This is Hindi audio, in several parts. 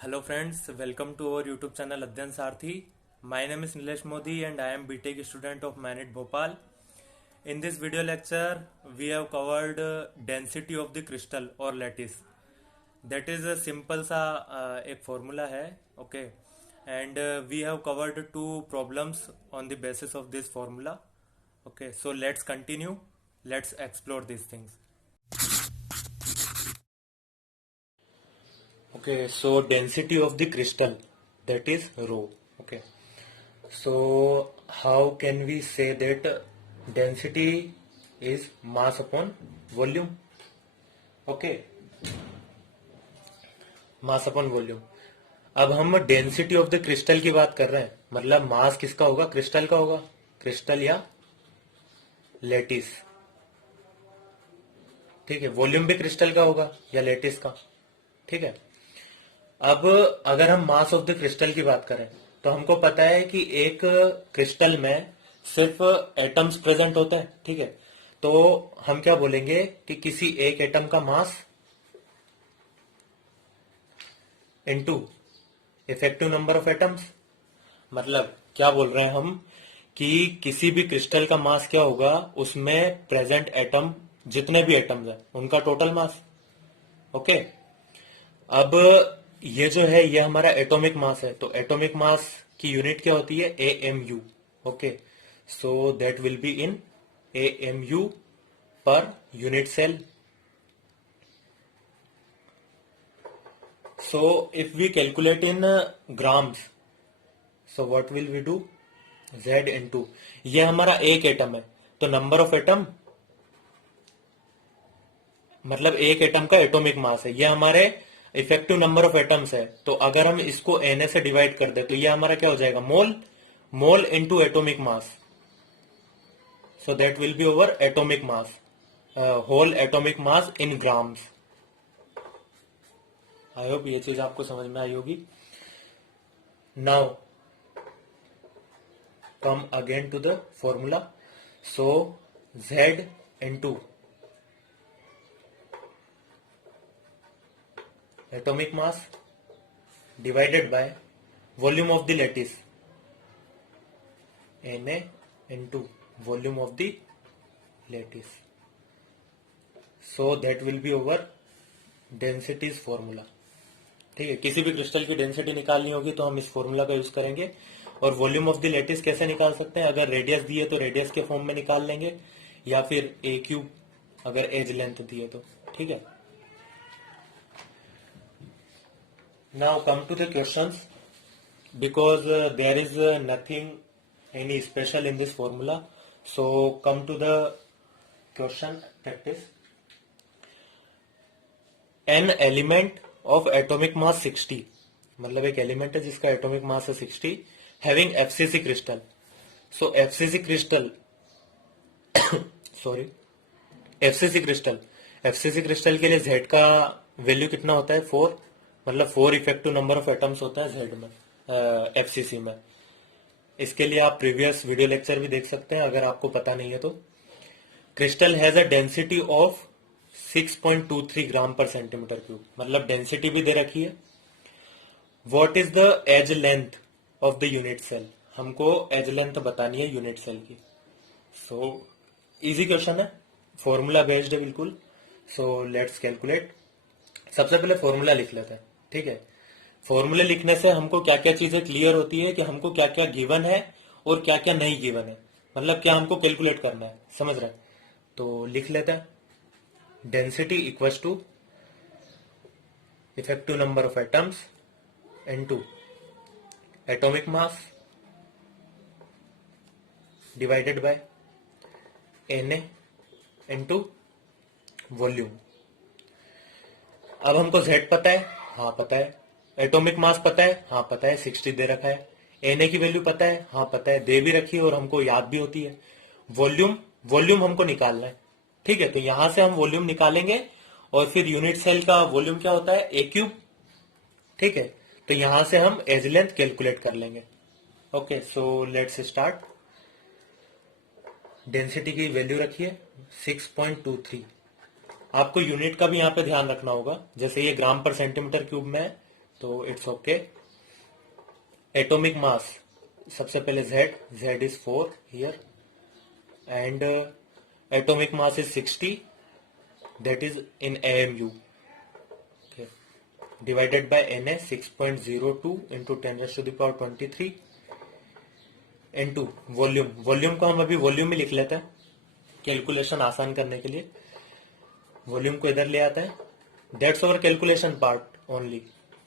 Hello friends, welcome to our YouTube channel Adyan Sarthi. My name is Nilesh Modi and I am BTech student of Manit Bhopal. In this video lecture, we have covered density of the crystal or lattice. That is a simple सा एक formula है, okay. And we have covered two problems on the basis of this formula. Okay, so let's continue. Let's explore these things. Okay, so density of the crystal, that is rho. Okay, so how can we say that density is mass upon volume? Okay, mass upon volume. अब हम डेंसिटी ऑफ द क्रिस्टल की बात कर रहे हैं, मतलब मास किसका होगा? क्रिस्टल का होगा. क्रिस्टल या लेटिस. ठीक है, वॉल्यूम भी क्रिस्टल का होगा या लेटिस का. ठीक है. अब अगर हम मास ऑफ द क्रिस्टल की बात करें तो हमको पता है कि एक क्रिस्टल में सिर्फ एटम्स प्रेजेंट होते हैं. ठीक है, तो हम क्या बोलेंगे कि किसी एक एटम का mass into effective number of atoms. मतलब क्या बोल रहे हैं हम कि किसी भी क्रिस्टल का मास क्या होगा, उसमें प्रेजेंट एटम जितने भी एटम्स हैं उनका टोटल मास. ओके, अब ये जो है ये हमारा एटॉमिक मास है, तो एटॉमिक मास की यूनिट क्या होती है? AMU. Okay, so that will be in AMU per unit cell. So if we calculate in grams, so what will we do? Z into, ये हमारा एक एटम है तो नंबर ऑफ एटम मतलब एक एटम का एटॉमिक मास है. ये हमारे इफेक्टिव नंबर ऑफ एटम्स है, तो अगर हम इसको Na से डिवाइड कर दे तो ये हमारा क्या हो जाएगा? Mole. Mole into atomic mass. So that will be over atomic mass, whole atomic mass in grams. I hope ये चीज आपको समझ में आई होगी. Now come again to the formula. So Z into atomic mass divided by volume of the lattice, Na into volume of the lattice. So that will be over densities formula. ठीक है, किसी भी क्रिस्टल की डेंसिटी निकालनी होगी तो हम इस फॉर्मूला का यूज करेंगे. और वॉल्यूम ऑफ द लैटिस कैसे निकाल सकते हैं? अगर रेडियस दिए तो रेडियस के फॉर्म में निकाल लेंगे, या फिर ए क्यूब अगर एज लेंथ दिए तो. ठीक है, now come to the questions. Because there is nothing any special in this formula, so come to the question practice. An element of atomic mass 60, मतलब एक एलिमेंट है जिसका एटॉमिक मास है 60, हैविंग FCC क्रिस्टल. सो FCC crystal sorry FCC crystal, FCC crystal के लिए Z का वैल्यू कितना होता है? 4. मतलब 4 इफेक्टिव नंबर ऑफ एटम्स होता है Z में, FCC में. इसके लिए आप प्रीवियस वीडियो लेक्चर भी देख सकते हैं अगर आपको पता नहीं है तो. Crystal has a density of 6.23 gram per centimetre cube, मतलब डेंसिटी भी दे रखी है. What is the edge length of the unit cell? हमको एज लेंथ बतानी है यूनिट सेल की. सो इजी क्वेश्चन है, फॉर्मूला बेस्ड है बिल्कुल. So let's calculate. सबसे पहले फॉर्मूला लिख लेते हैं. ठीक है, फॉर्मूले लिखने से हमको क्या क्या चीजें क्लियर होती है कि हमको क्या क्या गिवन है और क्या क्या नहीं गिवन है, मतलब क्या हमको कैलकुलेट करना है. समझ रहे हैं? तो लिख लेते हैं. Density equals to effective number of atoms into atomic mass divided by Na into volume. अब हमको Z पता है, हाँ पता है. एटॉमिक मास पता है, हाँ पता है, 60 दे रखा है. Na की वैल्यू पता है, हाँ पता है, दे भी रखी है और हमको याद भी होती है. वॉल्यूम, वॉल्यूम हमको निकालना है. ठीक है, तो यहां से हम वॉल्यूम निकालेंगे और फिर यूनिट सेल का वॉल्यूम क्या होता है? A cube. ठीक है, तो यहां से हम एज लेंथ कैलकुलेट कर लेंगे. Okay, so let's start. Density की वैल्यू रखिए 6.23. आपको यूनिट का भी यहां पे ध्यान रखना होगा. जैसे ये ग्राम पर सेंटीमीटर क्यूब में है तो इट्स ओके। एटॉमिक मास सबसे पहले Z is 4 here and atomic mass is 60, that is in AMU, okay, divided by Na 6.02 into 10 raised to the power 23 into volume को हम अभी वॉल्यूम ही लिख लेते हैं कैलकुलेशन आसान करने के लिए। वॉल्यूम को इधर ले आता है, that's over calculation part only.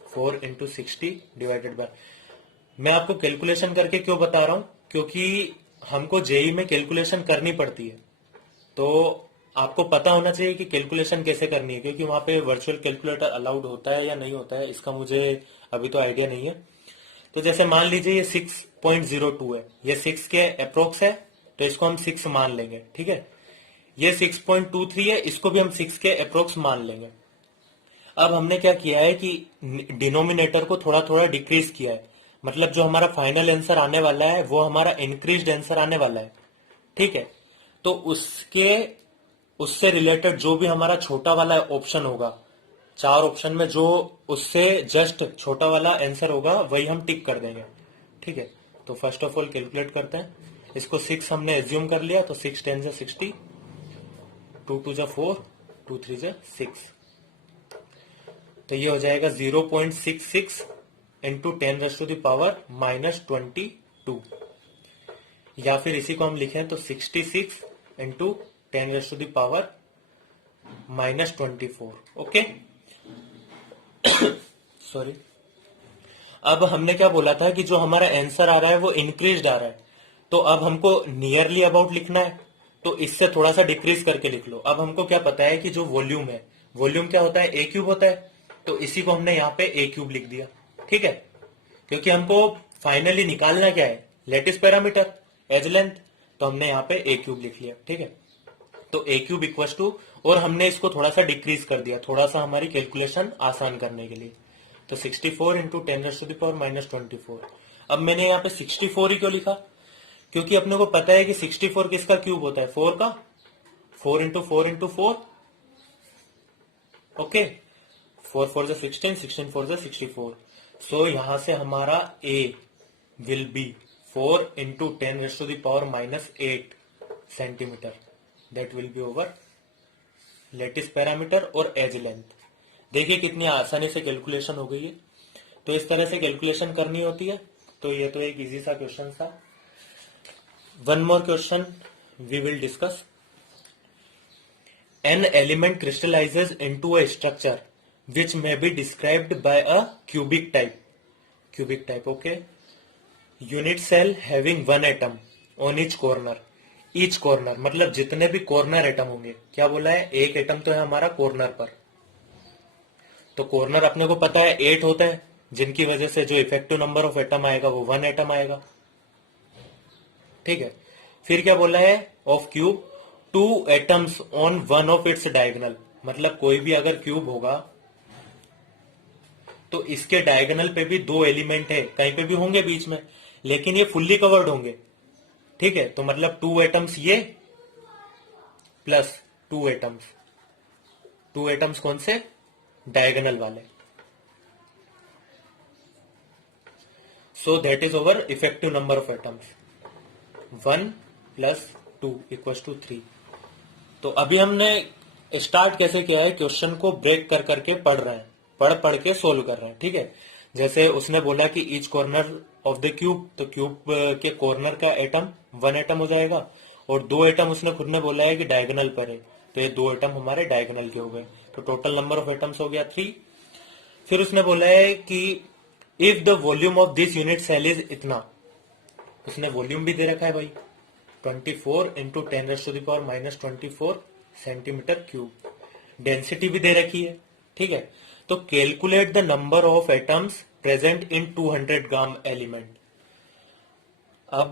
4 into 60 divided by, मैं आपको कैलकुलेशन करके क्यों बता रहा हूं, क्योंकि हमको जेई में कैलकुलेशन करनी पड़ती है, तो आपको पता होना चाहिए कि कैलकुलेशन कैसे करनी है, क्योंकि वहां पे वर्चुअल कैलकुलेटर अलाउड होता है या नहीं होता है इसका मुझे अभी तो आइडिया नहीं है। तो जैसे मान लीजिए ये 6.02 है, ये 6 के अप्रोक्स है, तो इसको हम 6 मान लेंगे, ठीक है। ये 6.23 है, इसको भी हम 6 के अप्रोक्स मान लेंगे। अब हमने क्या किया है कि डिनोमिनेटर को थोड़ा थोड़ा डिक्रीज किया है, मतलब जो हमारा फाइनल आंसर आने वाला है वो हमारा इंक्रीज्ड आंसर आने वाला है, ठीक है। तो उससे रिलेटेड जो भी हमारा छोटा वाला ऑप्शन होगा, 4 ऑप्शन में जो उससे जस्ट छोटा वाला आंसर होगा वही हम टिक कर देंगे, ठीक है। तो फर्स्ट ऑफ ऑल कैलकुलेट करते हैं, इसको 6 हमने एज्यूम कर लिया, तो 6 10 से 60, 2 2 जा 4, 2 3 जा 6, तो ये हो जाएगा 0.66 into 10 raise to the power -22, या फिर इसी को हम लिखें तो 66 into 10 raise to the power -24, okay. Sorry. अब हमने क्या बोला था कि जो हमारा आंसर आ रहा है वो इंक्रीज्ड आ रहा है, तो अब हमको नियरली अबाउट लिखना है, तो इससे थोड़ा सा डिक्रीज करके लिख लो। अब हमको क्या पता है कि जो वॉल्यूम है, वॉल्यूम क्या होता है, ए क्यूब होता है, तो इसी को हमने यहाँ पे ए क्यूब लिख दिया, ठीक है। क्योंकि हमको फाइनली निकालना क्या है, लेटिस पैरामीटर, एज लेंथ, तो हमने यहाँ पे ए क्यूब लिख लिया, ठीक है। तो ए क्यूब इक्वल टू, और हमने इसको थोड़ा सा डिक्रीज कर दिया, थोड़ा सा हमारी कैलकुलेशन आसान करने के लिए, तो 64 into 10 raise to the power -24। अब मैंने यहाँ पे 64 ही क्यों लिखा, क्योंकि अपने को पता है कि 64 किसका क्यूब होता है, 4 का, 4 इंटू 4 इंटू 4, ओके। 4 4 जा 16, 16 4 जा 64, सो यहां से हमारा a will be 4 into 10 raise to the power -8 centimetre, that will be over lattice parameter और एज लेंथ। देखिए कितनी आसानी से कैलकुलेशन हो गई है, तो इस तरह से कैलकुलेशन करनी होती है। तो ये तो एक इजी सा क्वेश्चन था। One more question we will discuss. An element crystallizes into a structure which may be described by a cubic type, okay. Unit cell having 1 atom on each corner, मतलब जितने भी कॉर्नर एटम होंगे, क्या बोला है, एक एटम तो है हमारा कॉर्नर पर, तो कॉर्नर अपने को पता है 8 होता है, जिनकी वजह से जो इफेक्टिव नंबर ऑफ एटम आएगा वो 1 एटम आएगा, ठीक है। फिर क्या बोला है, of cube 2 atoms on one of its diagonal, मतलब कोई भी अगर क्यूब होगा तो इसके डायगोनल पे भी 2 एलिमेंट है, कहीं पे भी होंगे बीच में, लेकिन ये फुल्ली कवर्ड होंगे, ठीक है। तो मतलब 2 एटम्स ये प्लस 2 एटम्स कौन से, डायगोनल वाले, so that is over effective number of atoms, 1 plus 2 equals to 3। तो अभी हमने स्टार्ट कैसे किया है, क्वेश्चन को ब्रेक कर करके पढ़ रहे हैं, पढ़ के सोल्व कर रहे हैं, ठीक है। जैसे उसने बोला कि each corner of the cube, तो क्यूब के कॉर्नर का एटम 1 एटम हो जाएगा, और 2 एटम उसने खुद ने बोला है कि डायगोनल पर है, तो ये 2 एटम हमारे डायगोनल के हो गए, तो टोटल नंबर ऑफ एटम्स हो गया 3। फिर उसने बोला है कि if the volume of this unit cell is इतना, उसने वॉल्यूम भी दे रखा है भाई, 24 into 10 raise to the power -24 centimetre cube, density भी दे रखी है, ठीक है। तो calculate the number of atoms present in 200 gram element. अब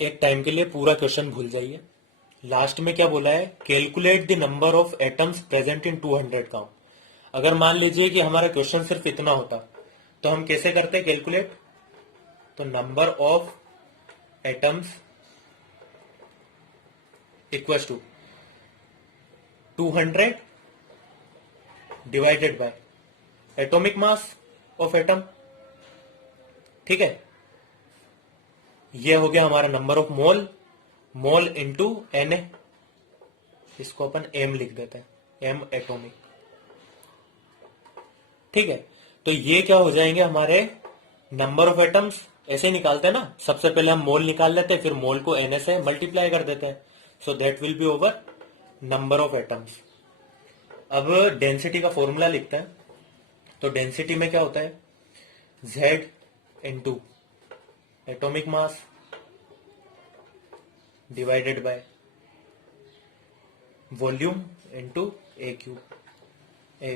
एक टाइम के लिए पूरा क्वेश्चन भूल जाइए, लास्ट में क्या बोला है, calculate the number of atoms present in 200 ग्राम। अगर मान लीजिए कि हमारा क्वेश्चन सिर्फ इतना होता, तो हम कैसे करते कैलकुलेट, तो number of atoms equals to 200 divided by atomic mass, of atom, ठीक है। ये हो गया हमारा number of mole, mole into Na, इसको अपन एम लिख देते हैं, एम एटॉमिक, ठीक है। तो ये क्या हो जाएंगे हमारे नंबर ऑफ एटम्स, ऐसे निकालते हैं ना, सबसे पहले हम मोल निकाल लेते हैं, फिर मोल को Na से मल्टीप्लाई कर देते हैं, सो that will be over number of atoms. अब डेंसिटी का फॉर्मूला लिखते हैं। तो डेंसिटी में क्या होता है, Z into atomic mass divided by volume into A cube,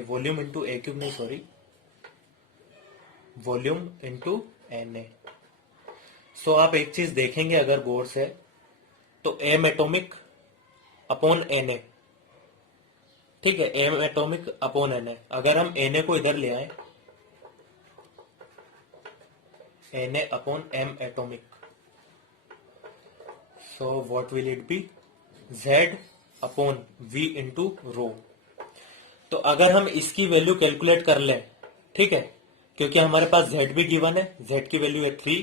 volume into A cube नहीं, सॉरी, वॉल्यूम इंटू Na। सो आप एक चीज देखेंगे अगर गौर से, तो एम एटॉमिक अपॉन Na, ठीक है, एम एटॉमिक अपॉन Na। अगर हम Na को इधर ले आए, Na upon M atomic, so what will it be, Z upon V into rho. तो अगर हम इसकी वैल्यू कैलकुलेट कर लें, ठीक है, क्योंकि हमारे पास Z भी गिवन है, Z की वैल्यू है 3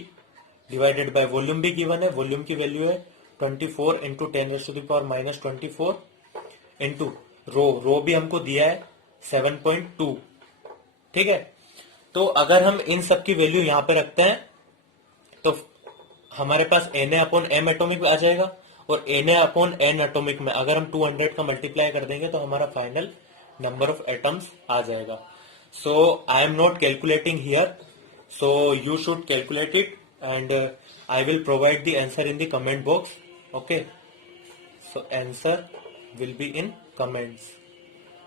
डिवाइडेड बाय वॉल्यूम भी गिवन है, वॉल्यूम की वैल्यू है 24 इंटू 10⁻⁻⁻24 इंटू रो भी हमको दिया है 7.2, ठीक है। तो अगर हम इन सब की वैल्यू यहां पे रखते हैं तो हमारे पास Na अपॉन एम एटॉमिक आ जाएगा, और Na अपॉन एन एटॉमिक में अगर हम 200 का मल्टीप्लाई कर देंगे तो हमारा फाइनल नंबर ऑफ एटम्स आ जाएगा। So I am not calculating here, so you should calculate it and I will provide the answer in the comment box, okay. So answer will be in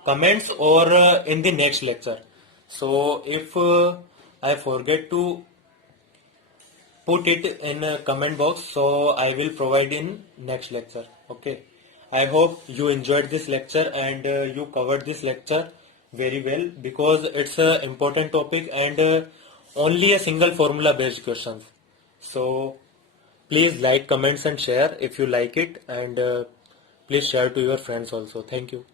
comments or in the next lecture. So if I forget to put it in a comment box, so I will provide in next lecture, okay. I hope you enjoyed this lecture and you covered this lecture very well, because it's a important topic and only a single formula based questions. So please like, comments and share if you like it, and please share to your friends also. Thank you.